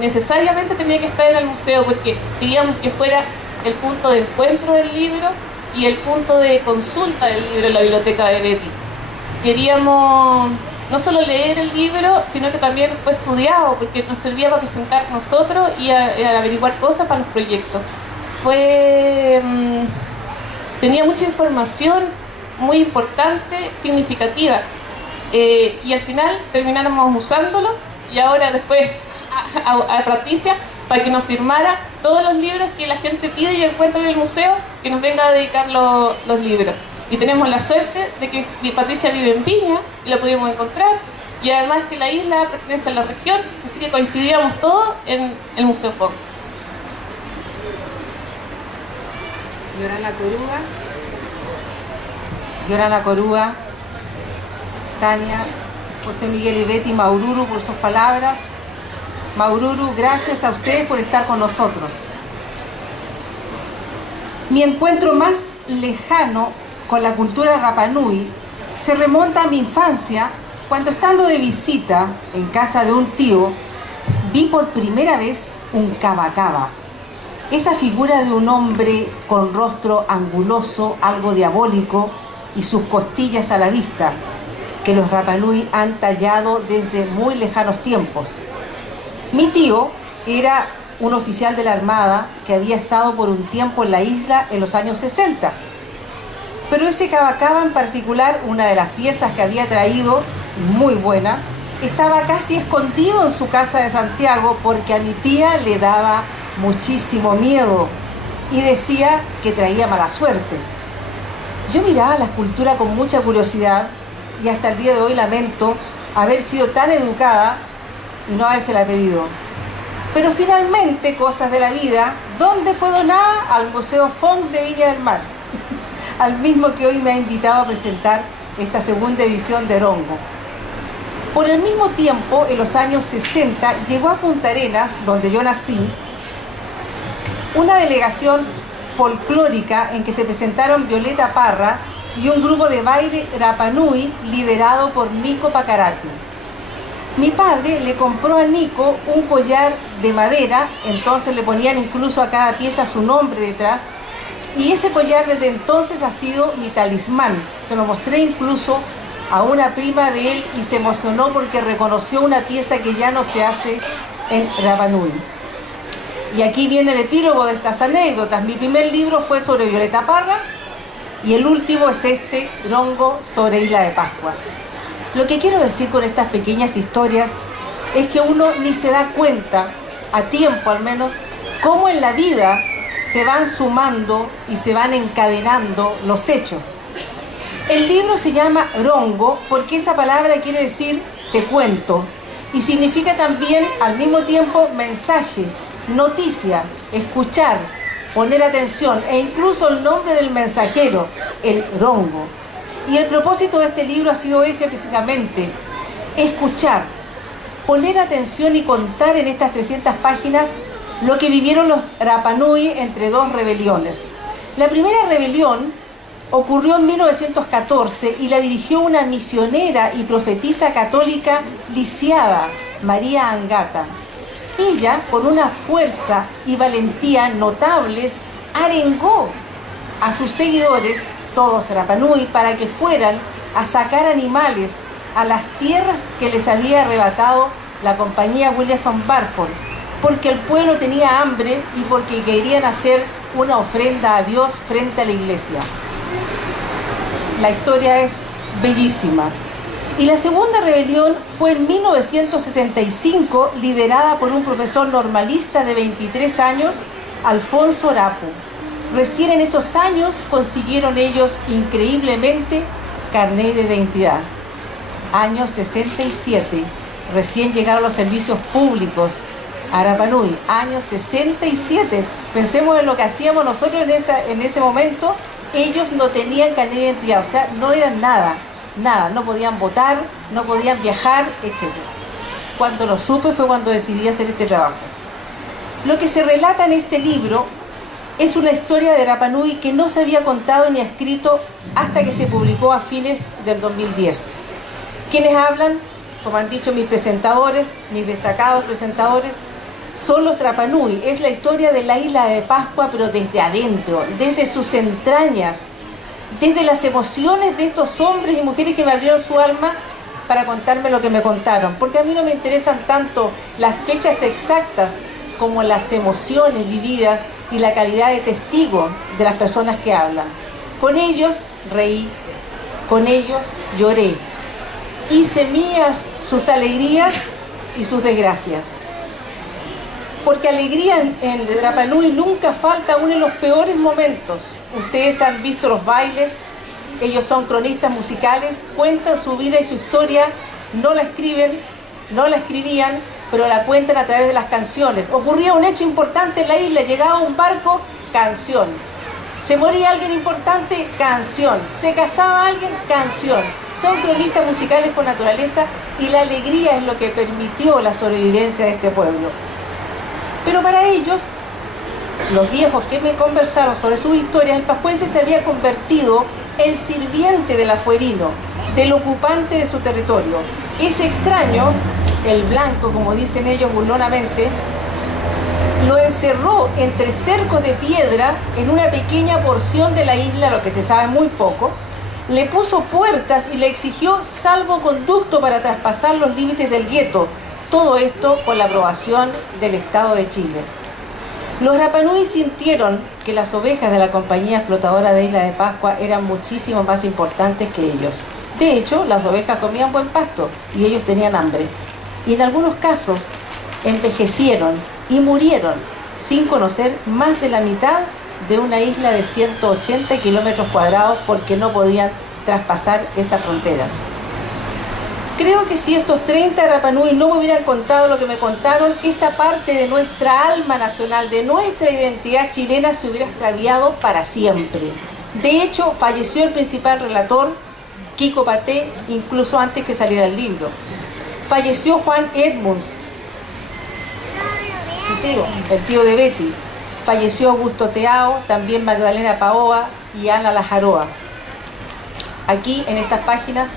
Necesariamente tenía que estar en el museo porque queríamos que fuera el punto de encuentro del libro y el punto de consulta del libro en la biblioteca de Betty. Queríamos no solo leer el libro, sino que también fue estudiado porque nos servía para presentar nosotros y a averiguar cosas para los proyectos. Tenía mucha información muy importante, significativa, y al final termináramos usándolo y ahora después a Patricia para que nos firmara todos los libros que la gente pide y encuentra en el museo, que nos venga a dedicar los libros. Y tenemos la suerte de que Patricia vive en Viña y la pudimos encontrar, y además que la isla pertenece a la región, así que coincidíamos todos en el Museo Fong. Yorana Corúa, Tania, José Miguel y Betty, Maururu por sus palabras. Maururu, gracias a ustedes por estar con nosotros. Mi encuentro más lejano con la cultura Rapa Nui se remonta a mi infancia, cuando estando de visita en casa de un tío, vi por primera vez un Kaba Kaba. Esa figura de un hombre con rostro anguloso, algo diabólico, y sus costillas a la vista, que los Rapa Nui han tallado desde muy lejanos tiempos. Mi tío era un oficial de la Armada que había estado por un tiempo en la isla en los años 60. Pero ese Kaba Kaba en particular, una de las piezas que había traído, muy buena, estaba casi escondido en su casa de Santiago porque a mi tía le daba muchísimo miedo y decía que traía mala suerte. Yo miraba la escultura con mucha curiosidad y hasta el día de hoy lamento haber sido tan educada y no habérsela pedido. Pero finalmente, cosas de la vida, ¿dónde fue donada? Al Museo Fong de Viña del Mar, al mismo que hoy me ha invitado a presentar esta segunda edición de Rongo. Por el mismo tiempo, en los años 60, llegó a Punta Arenas, donde yo nací, una delegación folclórica en que se presentaron Violeta Parra y un grupo de baile Rapa Nui liderado por Nico Pacarati. Mi padre le compró a Nico un collar de madera, entonces le ponían incluso a cada pieza su nombre detrás, y ese collar desde entonces ha sido mi talismán. Se lo mostré incluso a una prima de él y se emocionó porque reconoció una pieza que ya no se hace en Rapa Nui. Y aquí viene el epílogo de estas anécdotas. Mi primer libro fue sobre Violeta Parra y el último es este, Rongo, sobre Isla de Pascua. Lo que quiero decir con estas pequeñas historias es que uno ni se da cuenta, a tiempo al menos, cómo en la vida se van sumando y se van encadenando los hechos. El libro se llama Rongo porque esa palabra quiere decir te cuento y significa también al mismo tiempo mensaje, noticia, escuchar, poner atención e incluso el nombre del mensajero, el Rongo. Y el propósito de este libro ha sido ese precisamente, escuchar, poner atención y contar en estas 300 páginas lo que vivieron los Rapa Nui entre dos rebeliones. La primera rebelión ocurrió en 1914 y la dirigió una misionera y profetisa católica lisiada, María Angata. Ella, con una fuerza y valentía notables, arengó a sus seguidores, todos Rapa Nui, para que fueran a sacar animales a las tierras que les había arrebatado la compañía Williamson Barford, porque el pueblo tenía hambre y porque querían hacer una ofrenda a Dios frente a la iglesia. La historia es bellísima. Y la segunda rebelión fue en 1965, liderada por un profesor normalista de 23 años, Alfonso Arapu. Recién en esos años consiguieron ellos increíblemente carnet de identidad. Año 67, recién llegaron los servicios públicos a Rapa Nui, año 67. Pensemos en lo que hacíamos nosotros en ese momento. Ellos no tenían carnet de identidad, o sea, no eran nada, no podían votar, no podían viajar, etc. Cuando lo supe fue cuando decidí hacer este trabajo. Lo que se relata en este libro es una historia de Rapa Nui que no se había contado ni escrito hasta que se publicó a fines del 2010. Quienes hablan, como han dicho mis presentadores, mis destacados presentadores, son los Rapa Nui. Es la historia de la isla de Pascua, pero desde adentro, desde sus entrañas, desde las emociones de estos hombres y mujeres que me abrieron su alma para contarme lo que me contaron. Porque a mí no me interesan tanto las fechas exactas como las emociones vividas y la calidad de testigo de las personas que hablan. Con ellos reí, con ellos lloré. Hice mías sus alegrías y sus desgracias. Porque alegría en Rapa Nui nunca falta aún en los peores momentos. Ustedes han visto los bailes, ellos son cronistas musicales, cuentan su vida y su historia, no la escriben, no la escribían, pero la cuentan a través de las canciones. Ocurría un hecho importante en la isla, llegaba un barco, canción. Se moría alguien importante, canción. Se casaba alguien, canción. Son cronistas musicales por naturaleza y la alegría es lo que permitió la sobrevivencia de este pueblo. Pero para ellos, los viejos que me conversaron sobre sus historias, el pascuense se había convertido en sirviente del afuerino, del ocupante de su territorio. Ese extraño, el blanco, como dicen ellos burlonamente, lo encerró entre cercos de piedra en una pequeña porción de la isla, lo que se sabe muy poco, le puso puertas y le exigió salvoconducto para traspasar los límites del gueto. Todo esto con la aprobación del Estado de Chile. Los Rapa Nui sintieron que las ovejas de la compañía explotadora de Isla de Pascua eran muchísimo más importantes que ellos. De hecho, las ovejas comían buen pasto y ellos tenían hambre. Y en algunos casos envejecieron y murieron sin conocer más de la mitad de una isla de 180 kilómetros cuadrados porque no podían traspasar esas fronteras. Creo que si estos 30 Rapa Nui no me hubieran contado lo que me contaron, esta parte de nuestra alma nacional, de nuestra identidad chilena, se hubiera extraviado para siempre. De hecho, falleció el principal relator, Kiko Paté, incluso antes que saliera el libro. Falleció Juan Edmunds, el tío de Betty. Falleció Augusto Teao, también Magdalena Paoa y Ana Lajaroa. Aquí, en estas páginas,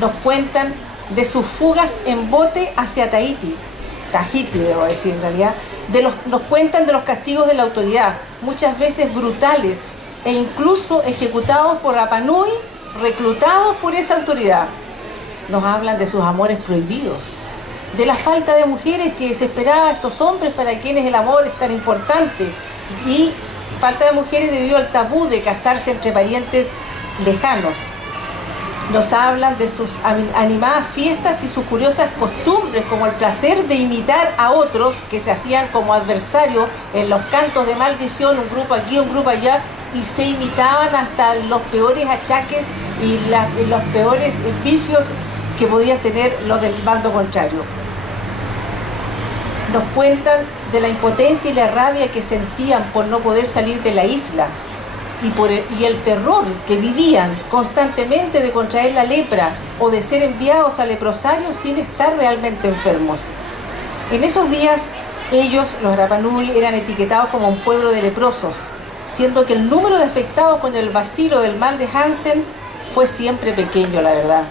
nos cuentan de sus fugas en bote hacia Tahití, debo decir en realidad, nos cuentan de los castigos de la autoridad, muchas veces brutales e incluso ejecutados por Rapa Nui, reclutados por esa autoridad. Nos hablan de sus amores prohibidos, de la falta de mujeres que desesperaban a estos hombres para quienes el amor es tan importante, y falta de mujeres debido al tabú de casarse entre parientes lejanos. Nos hablan de sus animadas fiestas y sus curiosas costumbres, como el placer de imitar a otros que se hacían como adversarios en los cantos de maldición, un grupo aquí, un grupo allá, y se imitaban hasta los peores achaques y los peores vicios que podían tener los del bando contrario. Nos cuentan de la impotencia y la rabia que sentían por no poder salir de la isla, y el terror que vivían constantemente de contraer la lepra o de ser enviados a leprosarios sin estar realmente enfermos. En esos días ellos, los Rapa Nui, eran etiquetados como un pueblo de leprosos, siendo que el número de afectados con el bacilo del mal de Hansen fue siempre pequeño, la verdad.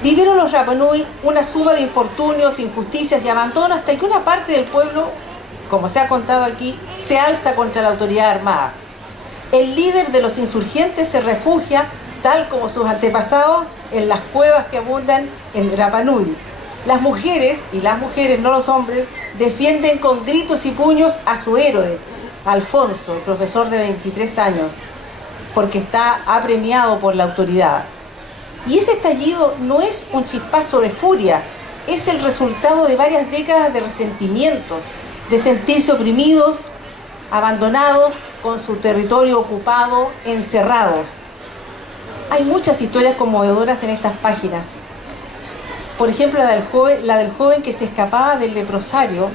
Vivieron los Rapa Nui una suma de infortunios, injusticias y abandono hasta que una parte del pueblo, como se ha contado aquí, se alza contra la autoridad armada. El líder de los insurgentes se refugia, tal como sus antepasados, en las cuevas que abundan en Rapa Nui. Las mujeres, y las mujeres, no los hombres, defienden con gritos y puños a su héroe, Alfonso, el profesor de 23 años, porque está apremiado por la autoridad. Y ese estallido no es un chispazo de furia, es el resultado de varias décadas de resentimientos, de sentirse oprimidos, abandonados, con su territorio ocupado, encerrados. Hay muchas historias conmovedoras en estas páginas. Por ejemplo, la del joven que se escapaba del leprosario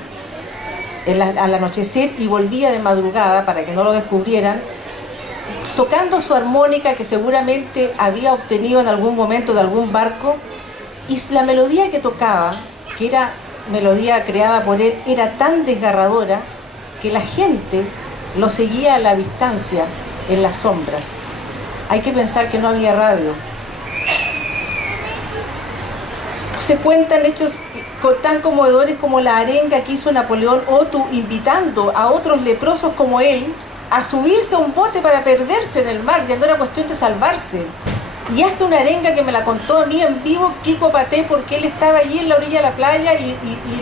al anochecer y volvía de madrugada para que no lo descubrieran, tocando su armónica que seguramente había obtenido en algún momento de algún barco, y la melodía que tocaba que era melodía creada por él, era tan desgarradora que la gente lo seguía a la distancia, en las sombras. Hay que pensar que no había radio. Se cuentan hechos tan conmovedores como la arenga que hizo Napoleón Otu invitando a otros leprosos como él a subirse a un bote para perderse en el mar, ya no era cuestión de salvarse. Y hace una arenga que me la contó a mí en vivo Kiko Paté, porque él estaba allí en la orilla de la playa y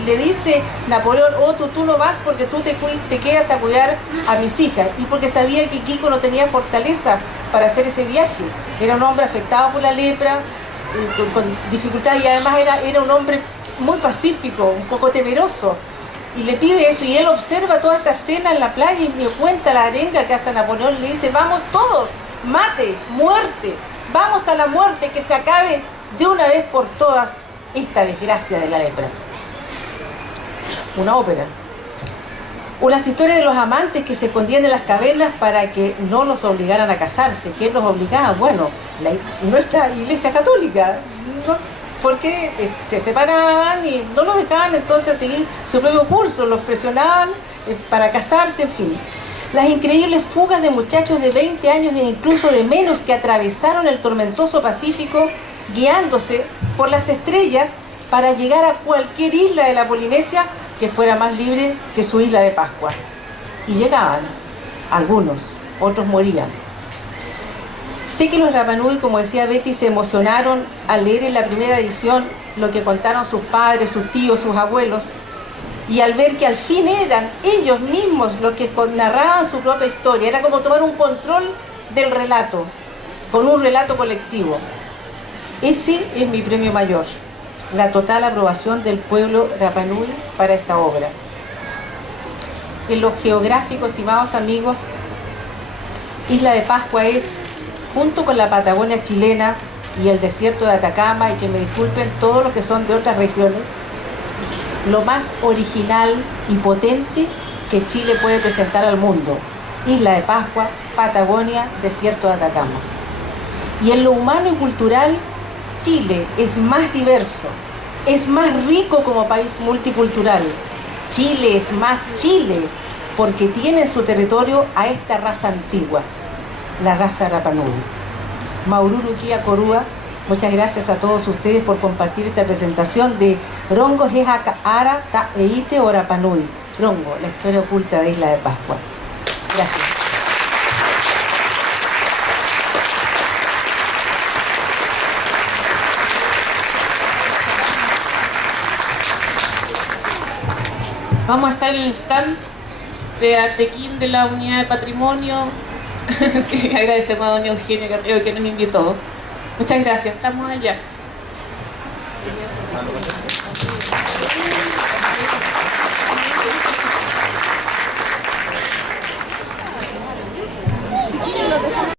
le dice Napoleón Otu, tú no vas porque tú te quedas a cuidar a mis hijas, y porque sabía que Kiko no tenía fortaleza para hacer ese viaje. Era un hombre afectado por la lepra, con dificultad, y además era un hombre muy pacífico, un poco temeroso, y le pide eso, y él observa toda esta escena en la playa y me cuenta la arenga que hace Napoleón. Le dice, vamos todos, mate, muerte, vamos a la muerte, que se acabe de una vez por todas esta desgracia de la lepra. Una ópera. O las historias de los amantes que se escondían en las cavernas para que no los obligaran a casarse. ¿Quién los obligaba? Bueno, nuestra Iglesia Católica, ¿no? Porque se separaban y no los dejaban entonces seguir su propio curso, los presionaban para casarse, en fin. Las increíbles fugas de muchachos de 20 años e incluso de menos que atravesaron el tormentoso Pacífico guiándose por las estrellas para llegar a cualquier isla de la Polinesia que fuera más libre que su isla de Pascua. Y llegaban, algunos, otros morían. Sé que los Rapa Nui, como decía Betty, se emocionaron al leer en la primera edición lo que contaron sus padres, sus tíos, sus abuelos, y al ver que al fin eran ellos mismos los que narraban su propia historia. Era como tomar un control del relato, con un relato colectivo. Ese es mi premio mayor, la total aprobación del pueblo Rapa Nui para esta obra. En lo geográfico, estimados amigos, Isla de Pascua es, junto con la Patagonia chilena y el desierto de Atacama, y que me disculpen todos los que son de otras regiones, lo más original y potente que Chile puede presentar al mundo. Isla de Pascua, Patagonia, desierto de Atacama. Y en lo humano y cultural, Chile es más diverso, es más rico como país multicultural. Chile es más Chile porque tiene en su territorio a esta raza antigua, la raza Rapa Nui. Maururu Kia Korua, muchas gracias a todos ustedes por compartir esta presentación de Rongo Jeja Ara Ta Eite o Rapa Nui. Rongo, la historia oculta de Isla de Pascua. Gracias. Vamos a estar en el stand de Artequín de la Unidad de Patrimonio. Sí, agradecemos a doña Eugenia Carrillo que nos invitó. Muchas gracias, estamos allá.